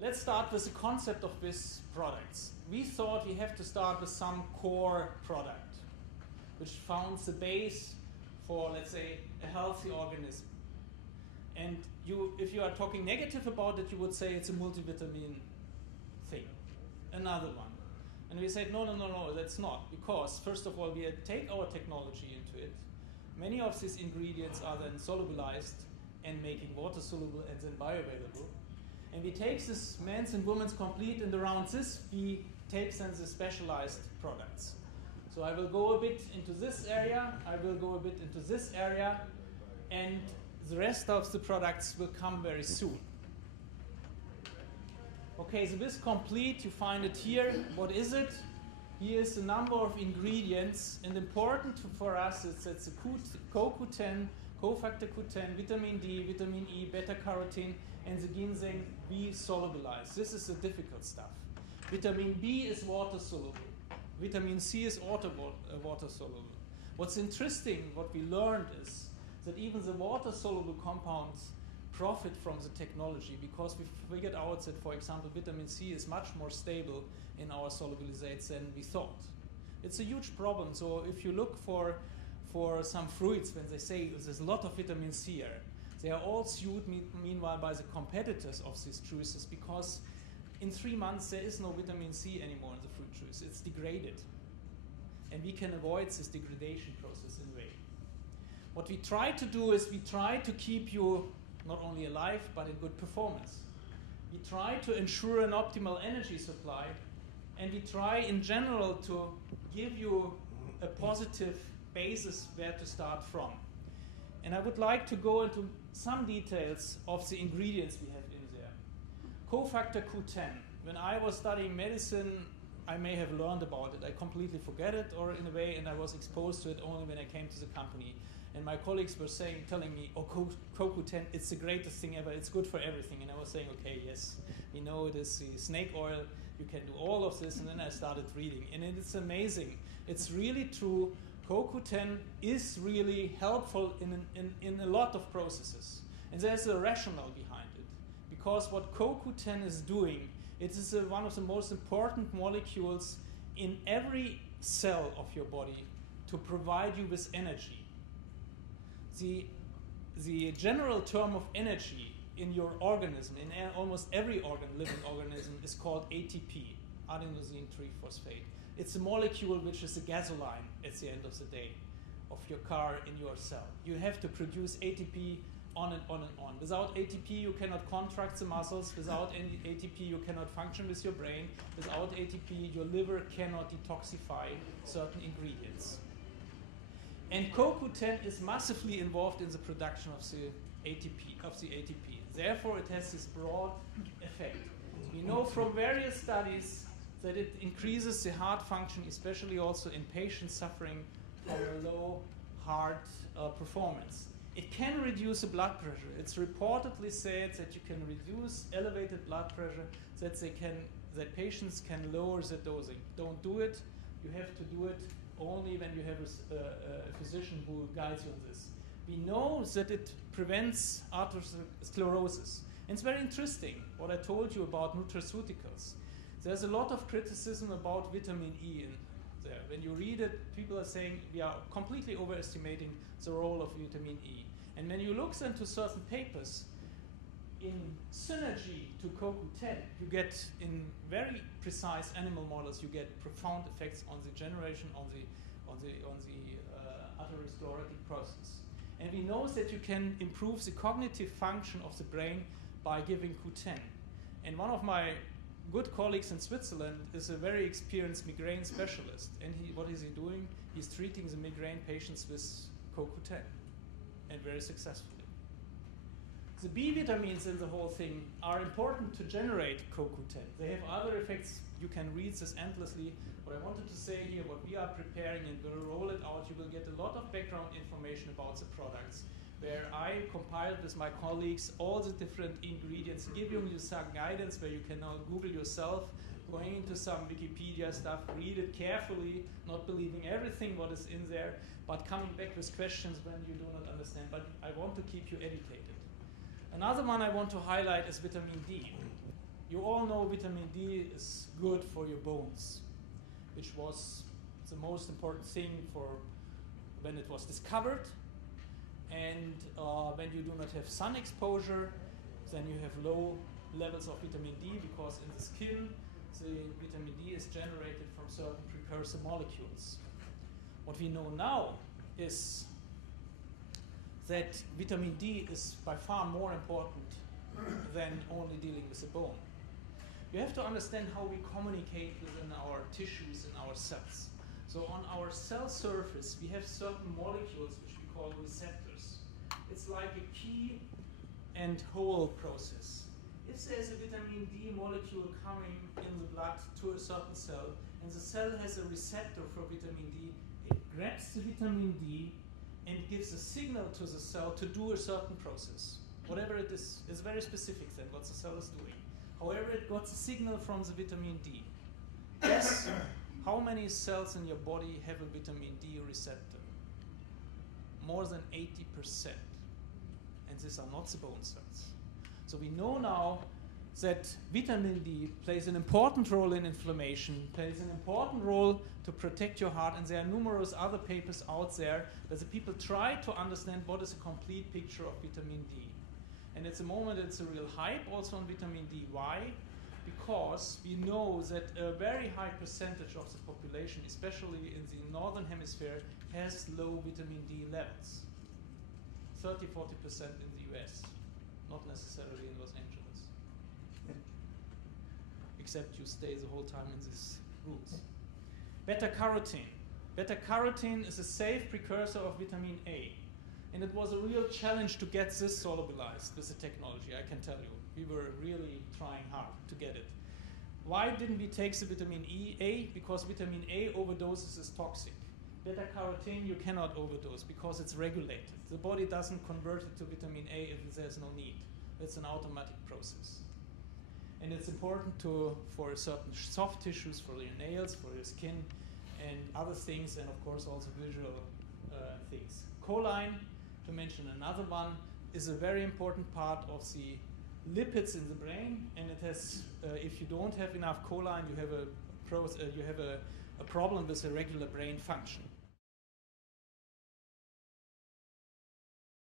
let's start with the concept of VIZ products. We thought we have to start with some core product, which founds the base for, let's say, a healthy organism. And if you are talking negative about it, you would say it's a multivitamin thing, another one. And we said, no, that's not. Because, first of all, we take our technology into it. Many of these ingredients are then solubilized and making water soluble and then bioavailable. And we take this men's and women's complete, and around this, we take then the specialized products. So I will go a bit into this area, I will go a bit into this area, and the rest of the products will come very soon. Okay, so VIZ Complete, you find it here. What is it? Here is the number of ingredients, and important for us is that the CoQ10, cofactor Q10, vitamin D, vitamin E, beta-carotene, and the ginseng we solubilize. This is the difficult stuff. Vitamin B is water soluble. Vitamin C is water soluble. What's interesting, what we learned is that even the water soluble compounds profit from the technology, because we figured out that, for example, vitamin C is much more stable in our solubilizates than we thought. It's a huge problem. So if you look for some fruits, when they say there's a lot of vitamin C here, they are all sued meanwhile by the competitors of these juices, because in 3 months there is no vitamin C anymore in the fruit juice. It's degraded. And we can avoid this degradation process in a way. What we try to do is we try to keep you not only alive, but in good performance. We try to ensure an optimal energy supply, and we try in general to give you a positive basis where to start from. And I would like to go into some details of the ingredients we have in there. Cofactor Q10. When I was studying medicine, I may have learned about it. I completely forget it, or in a way, and I was exposed to it only when I came to the company. And my colleagues were telling me, oh, CoQ10, it's the greatest thing ever. It's good for everything. And I was saying, okay, yes, we know it is the snake oil. You can do all of this. And then I started reading. And it's amazing. It's really true. CoQ10 is really helpful in a lot of processes. And there's a rationale behind it. Because what CoQ10 is doing, it is one of the most important molecules in every cell of your body to provide you with energy. The general term of energy in your organism, in almost every living organism, is called ATP, adenosine triphosphate. It's a molecule which is a gasoline at the end of the day of your car in your cell. You have to produce ATP on and on and on. Without ATP, you cannot contract the muscles. Without any ATP, you cannot function with your brain. Without ATP, your liver cannot detoxify certain ingredients. And CoQ10 is massively involved in the production of the ATP. Therefore, it has this broad effect. We know from various studies that it increases the heart function, especially also in patients suffering from a low heart performance. It can reduce the blood pressure. It's reportedly said that you can reduce elevated blood pressure, that patients can lower the dosing. Don't do it. You have to do it only when you have a physician who guides you on this. We know that it prevents atherosclerosis. And it's very interesting what I told you about nutraceuticals. There's a lot of criticism about vitamin E in there. When you read it, people are saying we are completely overestimating the role of vitamin E. And when you look into certain papers, in synergy to CoQ10, you get, in very precise animal models, you get profound effects on the generation on the atherosclerotic process. And we know that you can improve the cognitive function of the brain by giving Q10. And one of my good colleagues in Switzerland is a very experienced migraine specialist. And what is he doing? He's treating the migraine patients with CoQ10, and very successfully. The B vitamins in the whole thing are important to generate CoQ10. They have other effects. You can read this endlessly. What I wanted to say here, what we are preparing and will roll it out, you will get a lot of background information about the products, where I compiled with my colleagues all the different ingredients, giving you some guidance where you can now Google yourself, going into some Wikipedia stuff, read it carefully, not believing everything what is in there, but coming back with questions when you do not understand. But I want to keep you educated. Another one I want to highlight is vitamin D. you all know vitamin D is good for your bones, which was the most important thing for when it was discovered. And when you do not have sun exposure, then you have low levels of vitamin D, because in the skin, the vitamin D is generated from certain precursor molecules. What we know now is that vitamin D is by far more important than only dealing with the bone. You have to understand how we communicate within our tissues and our cells. So on our cell surface, we have certain molecules which we call receptors. It's like a key and hole process. If there's a vitamin D molecule coming in the blood to a certain cell, and the cell has a receptor for vitamin D, it grabs the vitamin D and gives a signal to the cell to do a certain process. Whatever it is very specific then, what the cell is doing. However, it got a signal from the vitamin D. Guess how many cells in your body have a vitamin D receptor? More than 80%. And these are not the bone cells. So we know now that vitamin D plays an important role in inflammation, plays an important role to protect your heart, and there are numerous other papers out there that the people try to understand what is a complete picture of vitamin D. And at the moment it's a real hype also on vitamin D. Why? Because we know that a very high percentage of the population, especially in the northern hemisphere, has low vitamin D levels. 30–40% in the US, not necessarily in Los Angeles. Except you stay the whole time in these roots. Beta-carotene. Beta-carotene is a safe precursor of vitamin A. And it was a real challenge to get this solubilized with the technology, I can tell you. We were really trying hard to get it. Why didn't we take the vitamin A? Because vitamin A overdoses is toxic. Beta-carotene you cannot overdose because it's regulated. The body doesn't convert it to vitamin A if there's no need. It's an automatic process. And it's important for certain soft tissues, for your nails, for your skin, and other things, and of course also visual things. Choline, to mention another one, is a very important part of the lipids in the brain, and it has, if you don't have enough choline, you have a problem with irregular brain function.